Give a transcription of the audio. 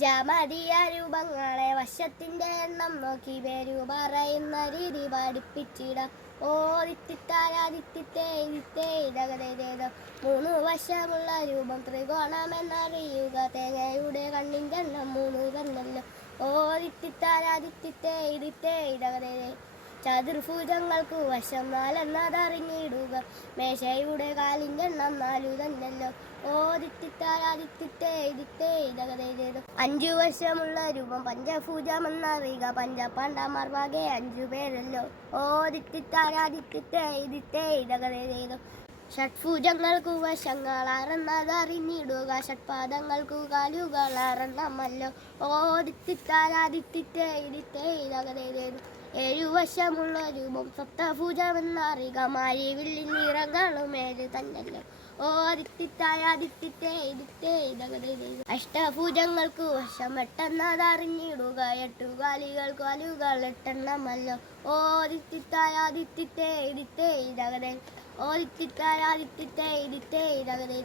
ജാമതീയ രൂപങ്ങളെ വശത്തിന്റെ എണ്ണം നോക്കി പേരു പറയുന്ന രീതി പഠിപ്പിച്ചിടാം. മൂന്ന് വശമുള്ള രൂപം ത്രികോണം എന്നറിയുക തേങ്ങയുടെ കണ്ണിന്റെ എണ്ണം മൂന്ന് തന്നല്ലോ. ഓ ഇതകതേതേ ചതുർഭുജങ്ങൾക്ക് വശം നാലെന്നതറിഞ്ഞിടുക. മേശയുടെ കാലിന്റെ എണ്ണം നാലു തന്നല്ലോ. അഞ്ചു വശമുള്ള രൂപം പഞ്ചഭൂജമെന്നറിയുക പഞ്ചപാണ്ഡമാർ വാകെ അഞ്ചു പേരല്ലോ. ഓ ദിത്തിത്താരാദിത്യത്തെ ഇതിത്തെ വശങ്ങൾ ഷഡ്പാദങ്ങൾക്കു കാലുകൾ ആറെണ്ണമല്ലോ ഓ ഇതിത്തേ ഏഴുവശമുള്ള രൂപം സപ്തഭുജമെന്നറിയുക മാരിവില്ലിൻ നിറങ്ങളും ഏഴ് തന്നല്ലോ. ഓ ദിത്തിത്തായാദിത്യത്തെ ഇതിത്തെ ഇതകതേ അഷ്ടഭുജങ്ങൾക്ക് വശം എട്ടെന്നതറിഞ്ഞിടുക എട്ടുകാലികൾക്ക് കാലുകൾ എട്ടെണ്ണമല്ലോ. ഓ അതിത്തിത്തായ അതിത്തിത്തേ ഇതിത്തേ ഇതകതേ ഓ അതിത്തിത്തായ അതിത്തിത്തേ ഇതിത്തേ ഇതകതേ